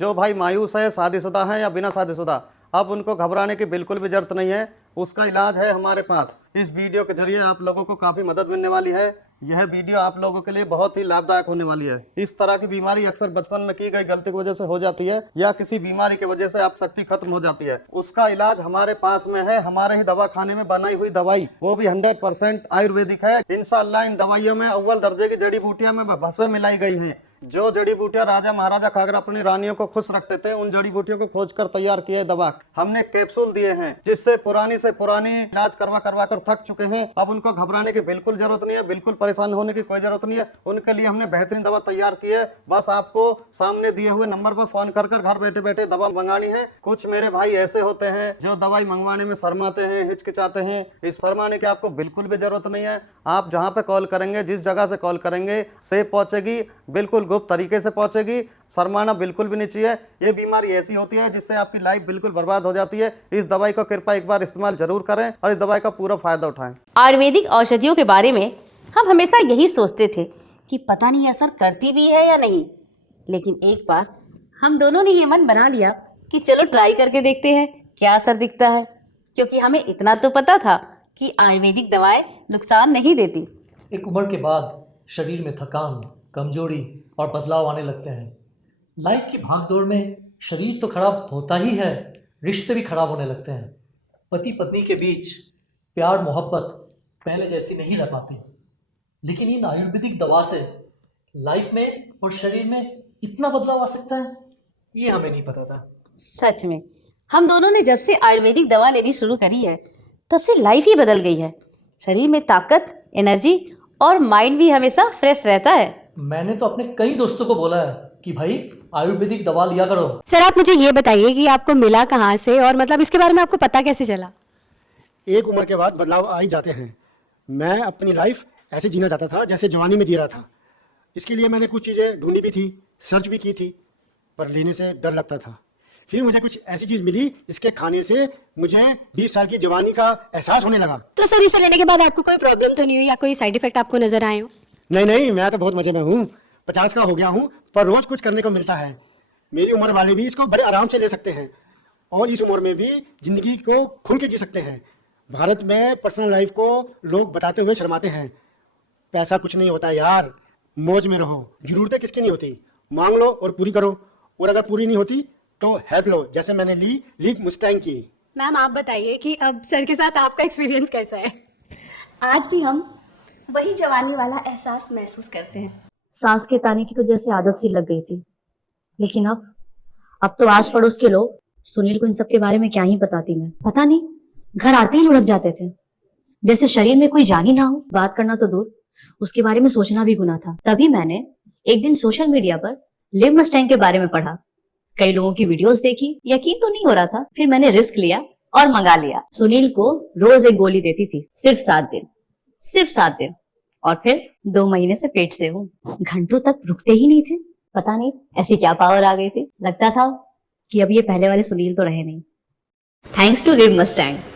जो भाई मायूस है, शादीशुदा है या बिना शादीशुदा, अब उनको घबराने की बिल्कुल भी जरूरत नहीं है। उसका इलाज है हमारे पास। इस वीडियो के जरिए आप लोगों को काफ़ी मदद मिलने वाली है। यह वीडियो आप लोगों के लिए बहुत ही लाभदायक होने वाली है। इस तरह की बीमारी अक्सर बचपन में की गई गलती की वजह से हो जाती है या किसी बीमारी की वजह से आप शक्ति खत्म हो जाती है। उसका इलाज हमारे पास में है। हमारे ही दवा खाने में बनाई हुई दवाई, वो भी 100% आयुर्वेदिक है। इंशाअल्लाह इन दवाइयों में अव्वल दर्जे की जड़ी बूटियां में भस्म मिलाई गई हैं। जो जड़ी बूटियां राजा महाराजा खाकर अपनी रानियों को खुश रखते थे, उन जड़ी बूटियों को खोजकर तैयार किए दवा हमने कैप्सूल दिए हैं, जिससे पुरानी से पुरानी इलाज करवा कर थक चुके हैं। अब उनको घबराने की बिल्कुल जरूरत नहीं है, बिल्कुल परेशान होने की कोई जरूरत नहीं है। उनके लिए हमने बेहतरीन दवा तैयार की है। बस आपको सामने दिए हुए नंबर पर फोन कर घर बैठे बैठे दवा मंगानी है। कुछ मेरे भाई ऐसे होते हैं जो दवाई मंगवाने में शर्माते हैं, हिचकिचाते हैं। इस शर्माने की आपको बिल्कुल भी जरूरत नहीं है। आप जहाँ पे कॉल करेंगे, जिस जगह से कॉल करेंगे, सेफ पहुंचेगी, बिल्कुल गुप्त तरीके से पहुंचेगी। शर्माना बिल्कुल भी नहीं चाहिए। ये बीमारी ऐसी होती है जिससे आपकी लाइफ बिल्कुल बर्बाद हो जाती है। इस दवाई को कृपया एक बार इस्तेमाल जरूर करें और इस दवाई का पूरा फायदा उठाएं। आयुर्वेदिक औषधियों के बारे में हम हमेशा यही सोचते थे कि पता नहीं असर करती भी है या नहीं, लेकिन एक बार हम दोनों ने ये मन बना लिया कि चलो ट्राई करके देखते हैं क्या असर दिखता है, क्योंकि हमें इतना तो पता था कि आयुर्वेदिक दवाएं नुकसान नहीं देती। एक उम्र के बाद शरीर में थकान, कमजोरी और बदलाव आने लगते हैं। लाइफ की भागदौड़ में शरीर तो खराब होता ही है, रिश्ते भी खराब होने लगते हैं। पति पत्नी के बीच प्यार मोहब्बत पहले जैसी नहीं रह पाती। लेकिन इन आयुर्वेदिक दवा से लाइफ में और शरीर में इतना बदलाव आ सकता है, ये हमें नहीं पता था। सच में हम दोनों ने जब से आयुर्वेदिक दवा लेनी शुरू करी है, तब से लाइफ ही बदल गई है। शरीर में ताकत, एनर्जी और माइंड भी हमेशा फ्रेश रहता है। मैंने तो अपने कई दोस्तों को बोला है कि भाई आयुर्वेदिक दवा लिया करो। सर आप मुझे ये बताइए कि आपको मिला कहाँ से और मतलब इसके बारे में आपको पता कैसे चला? एक उम्र के बाद बदलाव आ ही जाते हैं। मैं अपनी लाइफ ऐसे जीना चाहता था जैसे जवानी में जी रहा था। इसके लिए मैंने कुछ चीज़ें ढूंढी भी थी, सर्च भी की थी, पर लेने से डर लगता था। फिर मुझे कुछ ऐसी चीज़ मिली जिसके खाने से मुझे 20 साल की जवानी का एहसास होने लगा। तो सर इसे लेने के बाद आपको कोई प्रॉब्लम तो नहीं हुई या कोई साइड इफेक्ट आपको नजर आए हो? नहीं, मैं तो बहुत मजे में हूँ। 50 का हो गया हूँ, पर रोज कुछ करने को मिलता है। मेरी उम्र वाले भी इसको बड़े आराम से ले सकते हैं और इस उम्र में भी जिंदगी को खुल के जी सकते हैं। भारत में पर्सनल लाइफ को लोग बताते हुए शर्माते हैं। पैसा कुछ नहीं होता यार, मौज में रहो। जरूरतें किसकी नहीं होती, मांग लो और पूरी करो, और अगर पूरी नहीं होती तो हेल्प लो, जैसे मैंने ली मुस्टैंग की। मैम आप बताइए कि अब सर के साथ आपका एक्सपीरियंस कैसा है? आज भी हम वही जवानी वाला एहसास महसूस करते हैं। सांस के ताने की तो जैसे आदत सी लग गई थी, लेकिन अब तो आस पड़ोस के लोग सुनील को इन सब के बारे में क्या ही बताती मैं। पता नहीं, घर आते ही लुढ़क जाते थे, जैसे शरीर में कोई जान ही ना हो। बात करना तो दूर, उसके बारे में सोचना भी गुनाह था। तभी मैंने एक दिन सोशल मीडिया पर लिव मस्टैंग के बारे में पढ़ा, कई लोगों की वीडियोस देखी, यकीन तो नहीं हो रहा था। फिर मैंने रिस्क लिया और मंगा लिया। सुनील को रोज एक गोली देती थी, सिर्फ 7 दिन, और फिर 2 महीने से पेट से हूँ। घंटों तक रुकते ही नहीं थे। पता नहीं ऐसी क्या पावर आ गई थी। लगता था कि अब ये पहले वाले सुनील तो रहे नहीं। Thanks to live Mustang.